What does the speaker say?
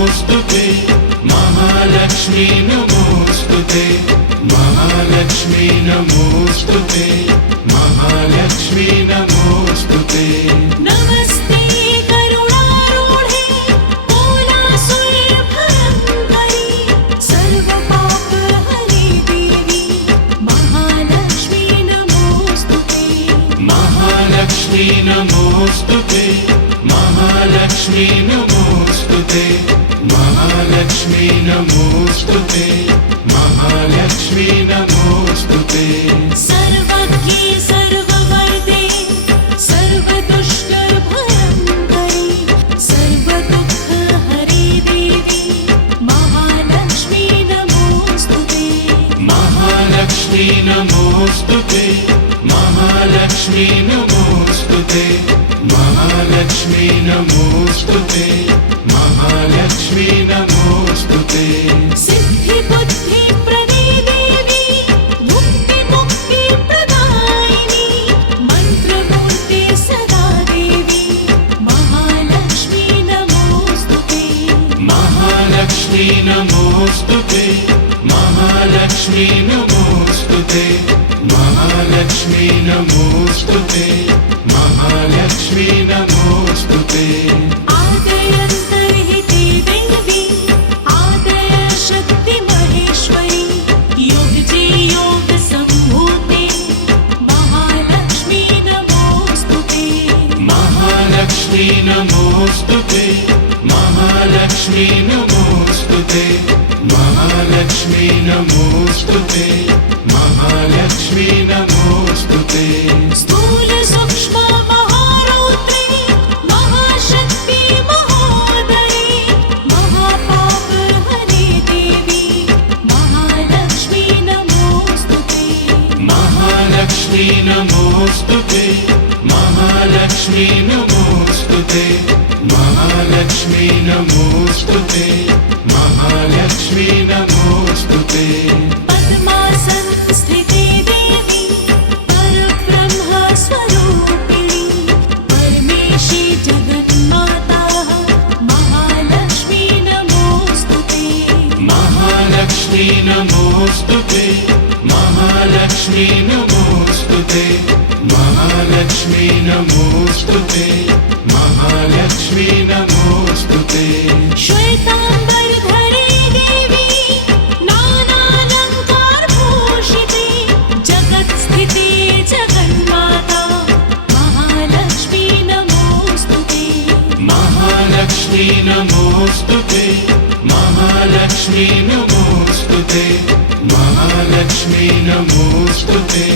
नमोस्तुते महालक्ष्मी नमोस्तुते महालक्ष्मी नमोस्तुते महालक्ष्मी नमोस्तुते। नमस्ते करुणारूढे कोलासुरभयङ्करी सर्वपापहरे देवी महालक्ष्मी नमोस्तुते महालक्ष्मी नमोस्तुते महालक्ष्मी नमोस्तुते महालक्ष्मी नमोस्तुते महालक्ष्मी नमोस्तुते। सर्वज्ञे सर्ववरदे सर्वदुष्टभयङ्करी सर्वदुःखहरे देवी महालक्ष्मी नमोस्तुते महालक्ष्मी नमोस्तुते महालक्ष्मी नमोस्तुते महालक्ष्मी नमोस्तुते महालक्ष्मी नमोस्तुते। सिद्धिबुद्धिप्रदे देवी मुक्तिमुक्तिप्रदायिनी मन्त्रमूर्ते सदा देवी महालक्ष्मी नमोस्तुते महालक्ष्मी नमोस्तुते महालक्ष्मी नमोस्तुते महालक्ष्मी नमोस्तुते महालक्ष्मी नमोस्तुते। आदयन्तर्हिते देवी आदय शक्ति महेश्वरी योगजे योगसम्भूते महालक्ष्मी नमोस्तुते महालक्ष्मी नमोस्तुते महालक्ष्मी नमोस्तुते महालक्ष्मी नमोस्तुते महालक्ष्मी नमोस्तुते। स्थूल सूक्ष्म महारौद्रे महाशक्ति महोदरे महापापहरे देवी महालक्ष्मी नमोस्तुते महालक्ष्मी नमोस्तुते महालक्ष्मी नमोस्तुते महालक्ष्मी नमोस्तुते महालक्ष्मी नमोस्तुते। पद्मासनस्थिते देवी परब्रह्मस्वरूपिणी परमेशी जगन्माता महालक्ष्मी नमोस्तुते महालक्ष्मी नमोस्तुते महालक्ष्मी नमोस्तुते महालक्ष्मी नमोस्तुते महालक्ष्मी नमोस्तुते। श्वेताम्बरधरे देवी नानालङ्कारभूषिते जगत्स्थिते जगन्माता महालक्ष्मी नमोस्तुते महालक्ष्मी नमोस्तुते महालक्ष्मी नमोस्तुते महालक्ष्मी नमोस्तुते